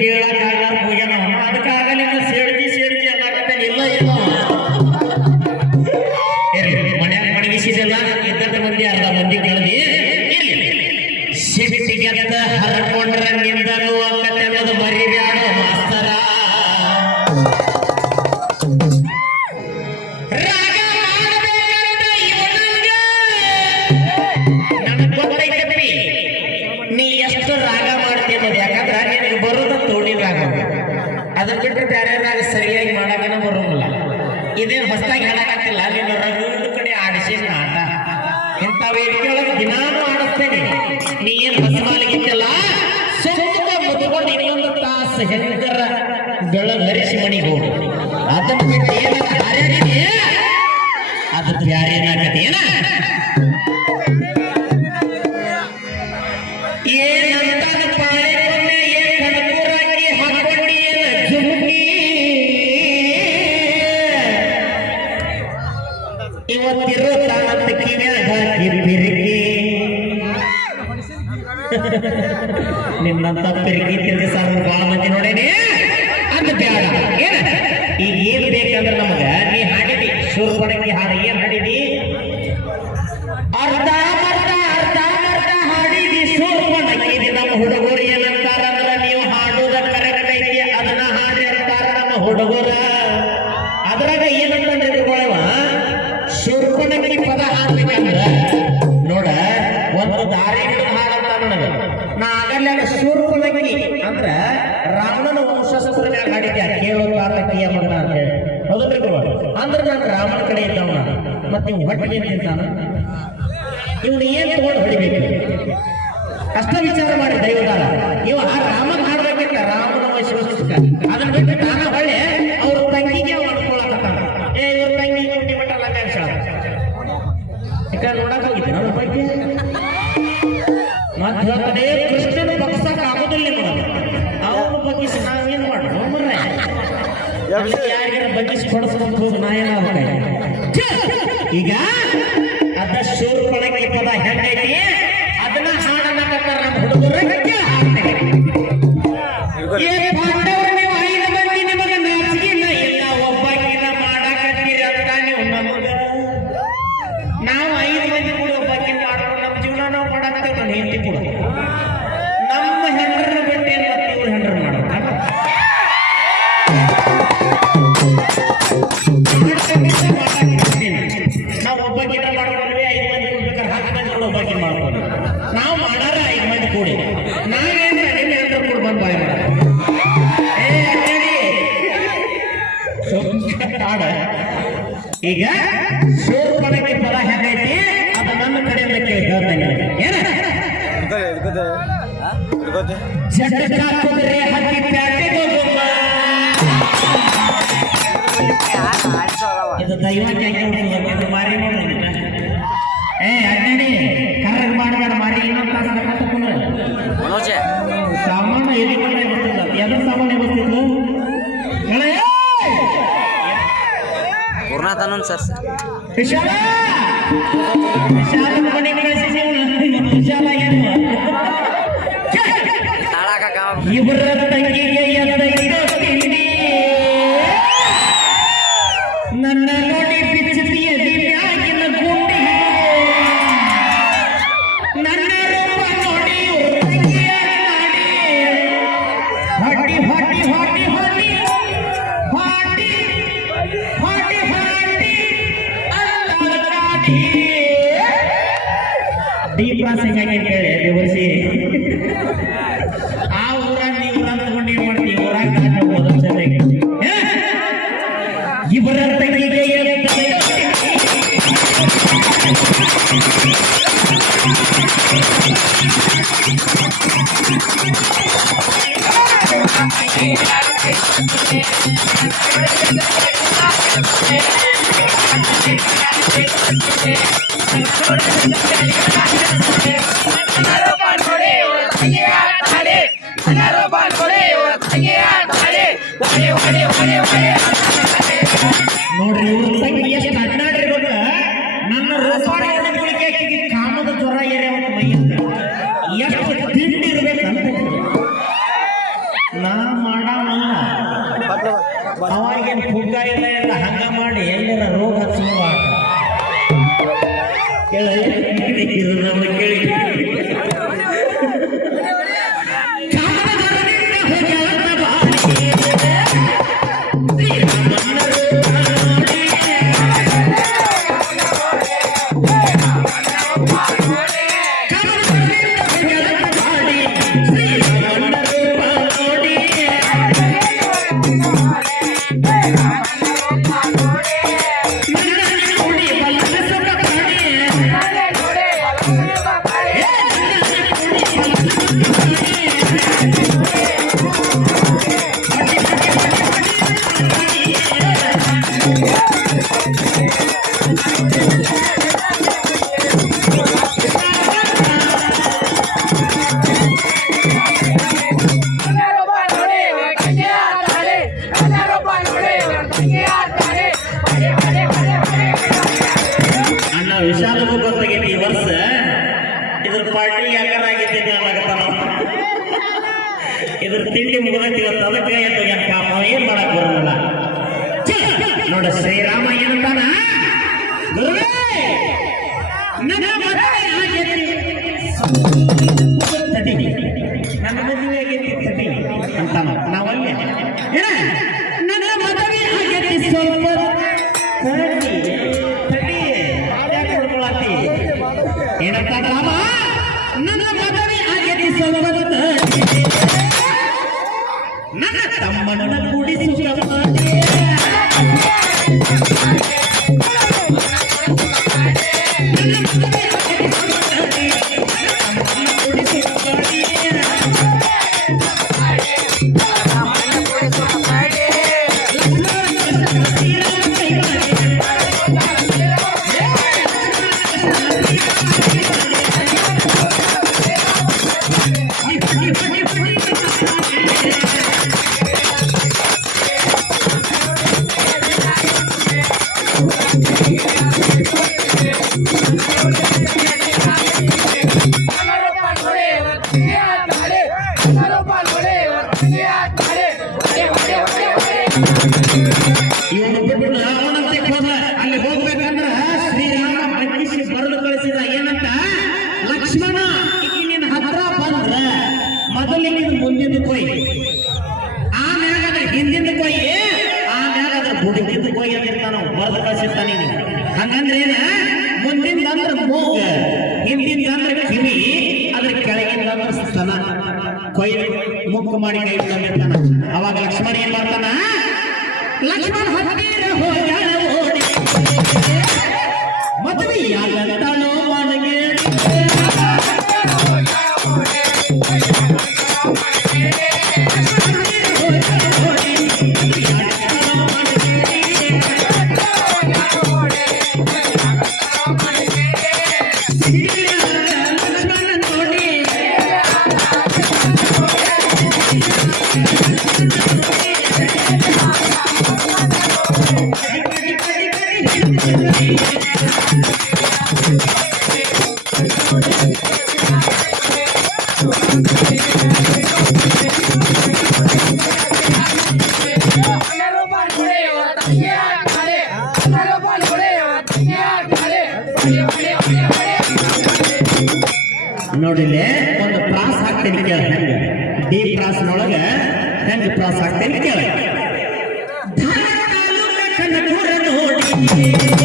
ಕೇಳಕ್ಕಾಗಲ್ಲ ಬರೋಂಗಿಲ್ಲ ಇದೇನು ಹೊಸದಾಗಿ ಹಾಡಾಕತ್ತಿಲ್ಲ. ಅಲ್ಲಿ ಒಂದು ಕಡೆ ಆಡಿಸಿ ಆಟ. ಇಂಥ ವೇದಿಕೆಗಳ ಒಳಗೆ ದಿನಾನು ಆಡಿಸ್ತೇನೆ. ನೀ ಏನು ಹೊಸ ಮಾಲಿಗಿತ್ತಲ್ಲ ಸುಮ್ಮ ಮುತ್ಕೊಂಡು ಇನ್ನೊಂದು ತಾಸು ಹೆಂಗರ ಬೆಳಗರಿಸಿ ಮನೆಗೆ ಹೋಗು. ಅದನ್ನು ಬಿಟ್ಟು ಏನ ಅದು ಬ್ಯಾರೆ ಏನಾಗತ್ತೆ ಏನ ನಿನ್ನಂತ ತಿರುಗಿ ತಿರುಗಿ ಸಾರು ಬಹಳ ಮಂದಿ ನೋಡೇನಿ ಅಂತ ಬೇಡ. ಏನ? ಈಗ ಏನ್ ಬೇಕಂದ್ರ ನಮಗ ನೀ ಹಾಡಿದಿ ಶೂರ್ಪಣಕಿ ಹಾಡ ಏನ್ ಹಾಡಿದಿ? ಹಾಡಿದ್ಯಾ ಕೇಳು ತಾತಕಿಯ ಮಗನ ಅಂತ ಹೇಳಿ. ಅಂದ್ರೆ ನಾನು ರಾಮನ ಕಡೆ ಇದ್ದವನ. ಮತ್ತೆ ನೀವು ಹೊಟ್ಟೆ ಏನ್ ತಿಂತಾನ ಇವನು ಏನ್ ತಗೊಂಡು ಹೊಡಿಬೇಕು? ಅಷ್ಟ ವಿಚಾರ ಮಾಡಿ ದೈವದ ಇವ ಆ ರಾಮ ಹಾಡ್ಬೇಕಿತ್ತ ರಾಮನ ವಶವಸ್ತಕ ಅದನ್ನ ಬಿಟ್ಟು ತಾನ ಹೊಳ್ಳಿ ಅವ್ರ ತಂಗಿಗೆ ಮಾಡ್ಕೊಳಕತ್ತಾನ ಏ, ಇವ್ರ ತಂಗಿ ಕುಂಟಿ ಮಟ್ಟ ಲಂಗ ಈಗ ನೋಡಕ್ ಹೋಗಿದ್ದೆ ನನ್ನ ಬಗ್ಗೆ ಮತ್ತೆ ಕೊಡಿಸ್ಕೊಂಡು ಹೋಗು ನಾ ಏನಾಗ್ಬೇಕು ಈಗ ಅದ ಶೂರ್ಪಣಕ್ಕೆ ಪದ ಹೆಂಗೈತಿ ಅದನ್ನ ಹಾಡನ್ನಕತ್ತಾರ ನಮ್ಮ ಹುಡುಗರು ಏ ಪಾಂಡವರು ನೀವು ಐದು ಮಂದಿ ಕೂಡ ಮಾಡ್ಕೊಂಡು ನಮ್ಮ ಜೀವನ ನಾವು ಮಾಡಾಕತ್ತೇವೆ ನನ್ನ ಹೆಂಡತಿ ಕೂಡ ಈಗ ಶೂರ್ಪಣಕ್ಕೆ ಫಲ ಹೇಗೈತಿ ಅದು ನನ್ನ ಕಡೆಯಿಂದ ಕೇಳಿ ಇದು ಏನ? ಕುದುರೆ ಪ್ಯಾಟೆಗೆ ಹೋಗುವ. ಇದು ದೈವಕ್ಕೆ ಗುರುನಾಥನನ್ ಸರ್ ವಿಶಾಲ ವಿಶಾಲನ ಮನೆಗೆ ಕಳಿಸಿ ನೀವು ವಿಶಾಲ ಏನು ತಾಳಾಕ Hare Hare Hare Hare ಕೇಳಿ ಕೇಳಿ ಅಣ್ಣ ವಿಶಾಲಗೂ ಗೊತ್ತಾಗೈತಿ ಈ ವರ್ಷ. ಇದ್ರ ಪಾರ್ಟಿ ಯಾಕಾರ ಆಗೈತಿ ಅನ್ನಕತ್ತಾನ ಇದ್ರ ತಿಂಡಿ ಮುಗಿದೈತಿ ಇವತ್ತು. ಅದಕ್ಕೆ ಏನ್ ಪಾಪ, ಏನ್ ಮಾಡಕ್ ಬರೋಲ್ಲ ನೋಡ ಶ್ರೀರಾಮ ಏನಂತಾನ ನನ್ನ ಮದುವೆ ಆಗೈತಿ. ತಡಿ ನನ್ನ ಮದುವೆ ಆಗೈತಿ, ತಡಿ, ಅಂತಾನ. ನಾವಲ್ಲೇ. ಏನ? ಯಾಕೆ ಹೊಡ್ಕೊಳತ್ತಿ ಏನಂತ ರಾಮ ನನ್ನ ಮದುವೆ ಆಗೈತಿ ಸ್ವಲ್ಪ ತಡಿ ನನ್ನ ತಮ್ಮನ ಕೂಡಿಸಿ ಮಾಡಿ ಇವನು ಬಿಟ್ಟು ಅವನಂತೆ ಹೋದ ಅಲ್ಲಿ ಹೋಗ್ಬೇಕಂದ್ರ ಶ್ರೀರಾಮ ಬಂಧಿಸಿ ಬರಲು ಕಳಿಸಿದ ಏನಂತ? ಲಕ್ಷ್ಮಣ ನಿನ್ನ ಹತ್ರ ಬಂದ್ರ. ಮೊದಲಿಗೆ ಮುಂದಿನ ಕೊಯ್ ಆಮ್ಯಾಗ ಅದ್ರ ಹಿಂದಿನ ಕೊಯ್ ಆಮ್ಯಾಗ ಅದ್ರ ಬುಡಕಿಂದ ಕೊಯ್ ಅಂತಿರ್ತಾನ ಬರೆದು ಕಳಿಸಿರ್ತಾನೆ ಹಂಗಂದ್ರೆ ಏನ? ಮುಂದಿಂದ ಅಂದ್ರೆ ಮೂಗ, ಹಿಂದಿಂದ ಅಂದ್ರೆ ಕಿವಿ, ಅದ್ರ ಕೆಳಗಿಂದ ಅಂದ್ರೆ ಸ್ತನ. ಕೊಯ್ದು ಮುಕ್ಕು ಮಾಡಿ ಕೈ ತಂದಿರ್ತಾನ ಅವಾಗ ಲಕ್ಷ್ಮಣ ಏನ್ ಮಾಡ್ತಾನ? ಲಕ್ಷ್ಮಣ ಹತ್ತಿರ ಹೋಗ್ಯಾಳ ಓಡಿ ಮದುವೆಯಾಗತ್ತಾಳೋ ಮನೆಗೆ ಲಕ್ಷ್ಮಣ ನೋಡಿಲೆ ಒಂದು ಪ್ರಾಸ್ ಹಾಕ್ತೇನೆ ಕೇಳ. ಹೆಂಗ? ಡಿ ಪ್ರಾಸ್ನೊಳಗ ಹೆಂಗ ಪ್ರಾಸ್ ಹಾಕ್ತೇನೆ ಕೇಳ. ನೋಡಿ